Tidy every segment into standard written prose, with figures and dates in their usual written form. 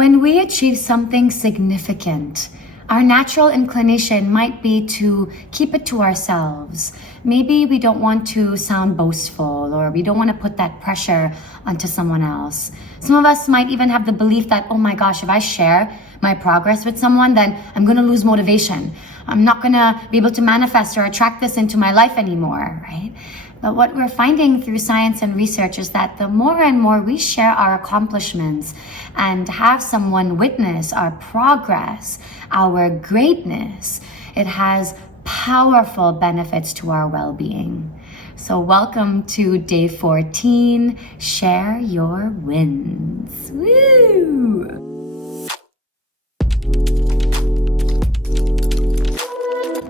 When we achieve something significant, our natural inclination might be to keep it to ourselves. Maybe we don't want to sound boastful, or we don't want to put that pressure onto someone else. Some of us might even have the belief that, oh my gosh, if I share my progress with someone, then I'm going to lose motivation. I'm not going to be able to manifest or attract this into my life anymore, right? But what we're finding through science and research is that the more and more we share our accomplishments and have someone witness our progress, our greatness, it has powerful benefits to our well-being. So welcome to day 14, Share Your Wins. Woo!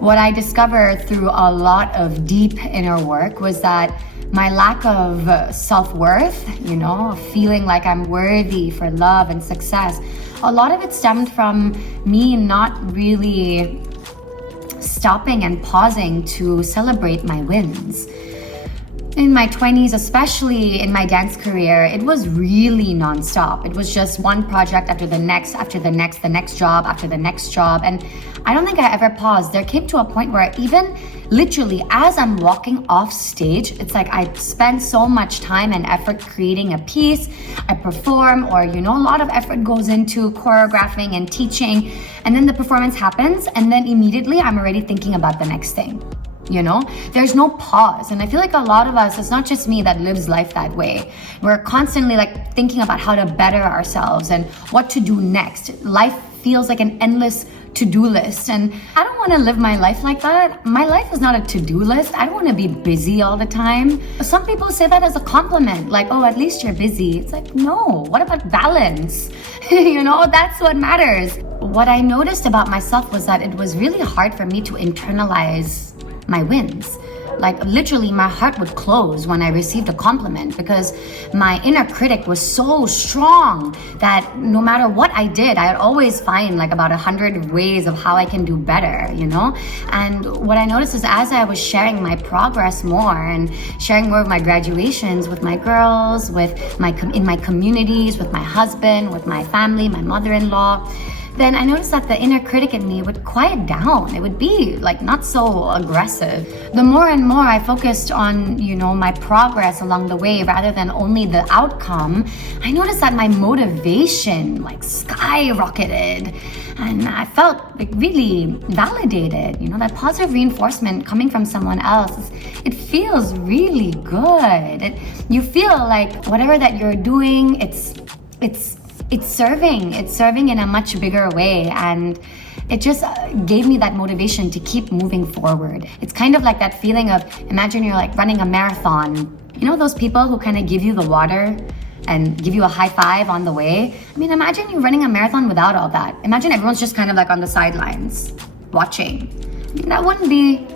What I discovered through a lot of deep inner work was that my lack of self-worth, feeling like I'm worthy for love and success, a lot of it stemmed from me not really stopping and pausing to celebrate my wins. In my 20s, especially in my dance career, it was really nonstop. It was just one project after the next, the next job after the next job. And I don't think I ever paused. There came to a point where even literally as I'm walking off stage, it's like I spend so much time and effort creating a piece, I perform, or a lot of effort goes into choreographing and teaching. And then the performance happens, and then immediately I'm already thinking about the next thing. There's no pause. And I feel like a lot of us, it's not just me that lives life that way. We're constantly thinking about how to better ourselves and what to do next. Life feels like an endless to-do list. And I don't want to live my life like that. My life is not a to-do list. I don't want to be busy all the time. Some people say that as a compliment, like, oh, at least you're busy. It's like, no, what about balance? That's what matters. What I noticed about myself was that it was really hard for me to internalize my wins. Literally my heart would close when I received a compliment because my inner critic was so strong that no matter what I did, I'd always find about 100 ways of how I can do better, And what I noticed is as I was sharing my progress more and sharing more of my graduations with my girls, in my communities, with my husband, with my family, my mother-in-law, then I noticed that the inner critic in me would quiet down. It would be not so aggressive. The more and more I focused on, my progress along the way rather than only the outcome, I noticed that my motivation skyrocketed. And I felt really validated. That positive reinforcement coming from someone else, it feels really good. You feel like whatever that you're doing, it's serving in a much bigger way, and it just gave me that motivation to keep moving forward. It's kind of like that feeling of, imagine you're running a marathon. Those people who kind of give you the water and give you a high five on the way? Imagine you running a marathon without all that. Imagine everyone's just kind of on the sidelines watching. That wouldn't be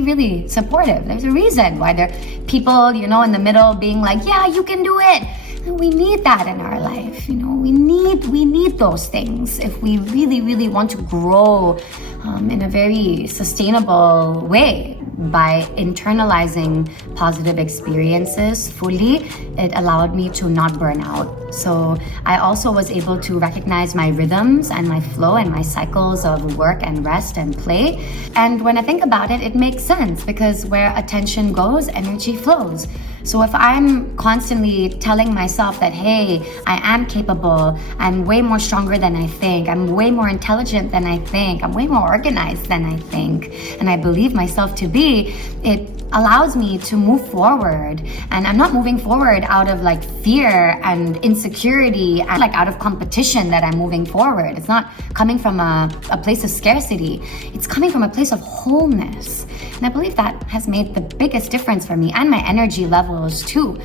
really supportive. There's a reason why there are people, in the middle being like, yeah, you can do it. We need that in our life, we need those things if we really, really want to grow in a very sustainable way. By internalizing positive experiences fully, it allowed me to not burn out. So I also was able to recognize my rhythms and my flow and my cycles of work and rest and play. And when I think about it, it makes sense because where attention goes, energy flows. So if I'm constantly telling myself that, hey, I am capable, I'm way more stronger than I think, I'm way more intelligent than I think, I'm way more organized than I think, and I believe myself to be, it allows me to move forward. And I'm not moving forward out of fear and insecurity and out of competition that I'm moving forward. It's not coming from a place of scarcity. It's coming from a place of wholeness. And I believe that has made the biggest difference for me and my energy levels too.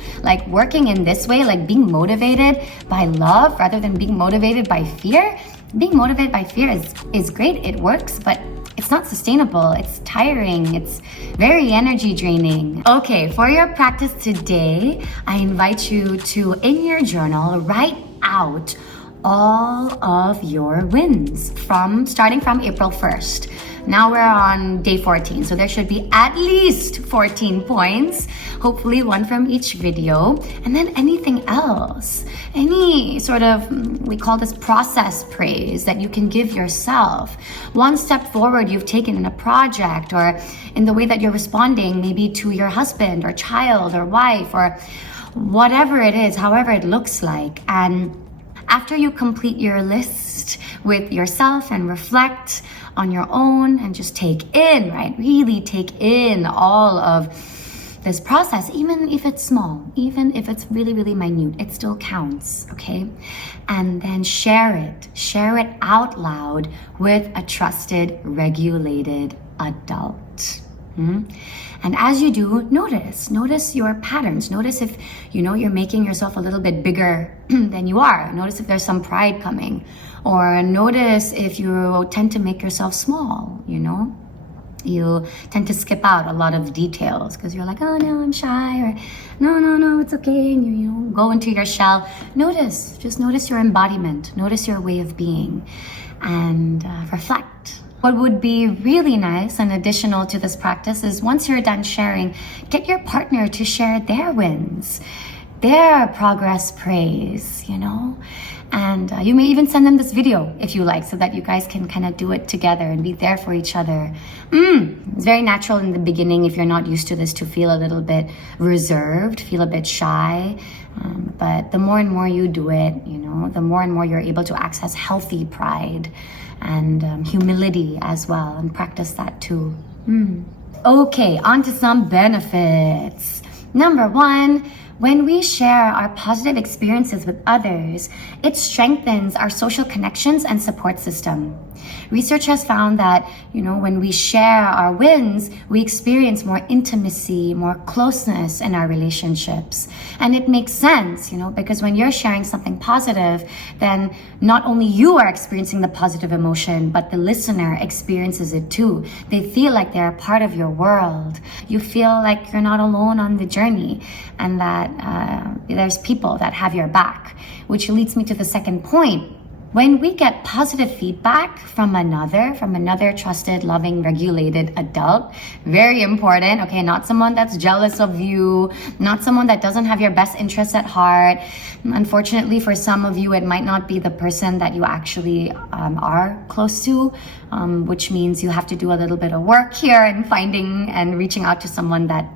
Working in this way, being motivated by love rather than being motivated by fear. Being motivated by fear is great, it works, but it's not sustainable, it's tiring, it's very energy draining. Okay, for your practice today, I invite you to, in your journal, write out all of your wins starting from April 1st. Now we're on day 14, so there should be at least 14 points, hopefully one from each video, and then anything else. Any sort of, we call this process praise that you can give yourself. One step forward you've taken in a project or in the way that you're responding maybe to your husband or child or wife or whatever it is, however it looks like. And after you complete your list with yourself and reflect on your own and just take in, right? Really take in all of this process, even if it's small, even if it's really, really minute, it still counts, okay? And then share it out loud with a trusted, regulated adult. And as you do, notice your patterns. Notice if, you're making yourself a little bit bigger than you are. Notice if there's some pride coming. Or notice if you tend to make yourself small, You tend to skip out a lot of details because you're like, oh no, I'm shy, or no, it's okay. And you go into your shell. Just notice your embodiment. Notice your way of being and reflect. What would be really nice and additional to this practice is once you're done sharing, get your partner to share their wins, their progress praise, And you may even send them this video if you like, so that you guys can kind of do it together and be there for each other. It's very natural in the beginning if you're not used to this to feel a little bit reserved, feel a bit shy. But the more and more you do it, the more and more you're able to access healthy pride and humility as well, and practice that too. Okay, on to some benefits. Number 1, when we share our positive experiences with others, it strengthens our social connections and support system. Research has found that, when we share our wins, we experience more intimacy, more closeness in our relationships. And it makes sense, because when you're sharing something positive, then not only you are experiencing the positive emotion, but the listener experiences it too. They feel like they're a part of your world. You feel like you're not alone on the journey, and that there's people that have your back, which leads me to the second point. When we get positive feedback from another trusted, loving, regulated adult, very important, okay, not someone that's jealous of you, not someone that doesn't have your best interests at heart. Unfortunately, for some of you, it might not be the person that you actually are close to, which means you have to do a little bit of work here in finding and reaching out to someone that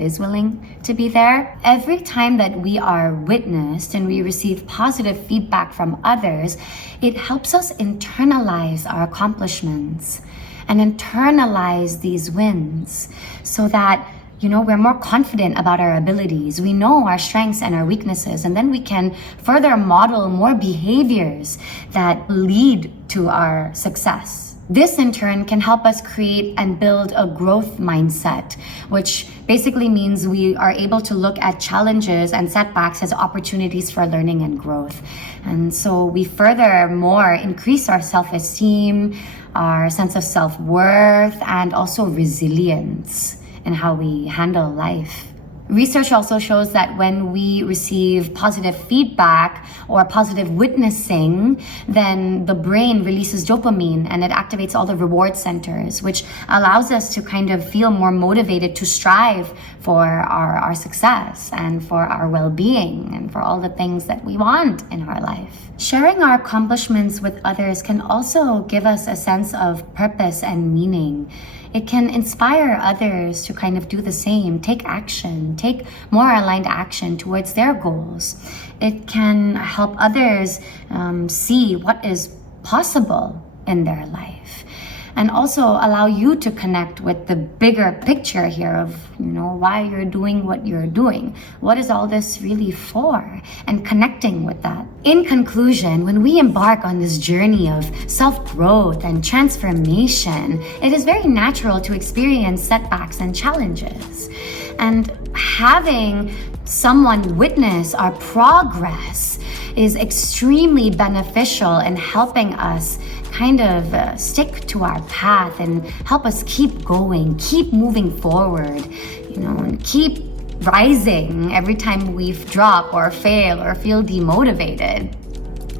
is willing to be there. Every time that we are witnessed and we receive positive feedback from others, it helps us internalize our accomplishments and internalize these wins so that we're more confident about our abilities. We know our strengths and our weaknesses, and then we can further model more behaviors that lead to our success. This in turn can help us create and build a growth mindset, which basically means we are able to look at challenges and setbacks as opportunities for learning and growth. And so we furthermore increase our self-esteem, our sense of self-worth, and also resilience in how we handle life. Research also shows that when we receive positive feedback or positive witnessing, then the brain releases dopamine and it activates all the reward centers, which allows us to kind of feel more motivated to strive for our success and for our well-being and for all the things that we want in our life. Sharing our accomplishments with others can also give us a sense of purpose and meaning. It can inspire others to kind of do the same, take more aligned action towards their goals. It can help others see what is possible in their life, and also allow you to connect with the bigger picture here of, why you're doing what you're doing. What is all this really for? And connecting with that. In conclusion, when we embark on this journey of self-growth and transformation, it is very natural to experience setbacks and challenges. And having someone witness our progress is extremely beneficial in helping us kind of stick to our path and help us keep going, keep moving forward, and keep rising every time we drop or fail or feel demotivated.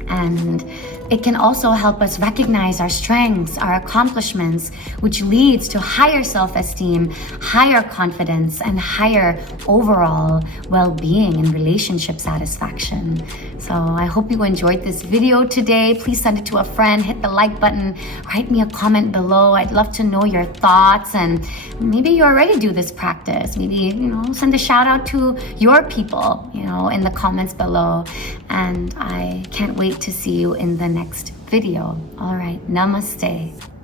And it can also help us recognize our strengths, our accomplishments, which leads to higher self-esteem, higher confidence, and higher overall well-being and relationship satisfaction. So I hope you enjoyed this video today. Please send it to a friend, hit the like button, write me a comment below. I'd love to know your thoughts, and maybe you already do this practice. Maybe, send a shout out to your people, in the comments below. And I can't wait to see you in the next video. All right, namaste.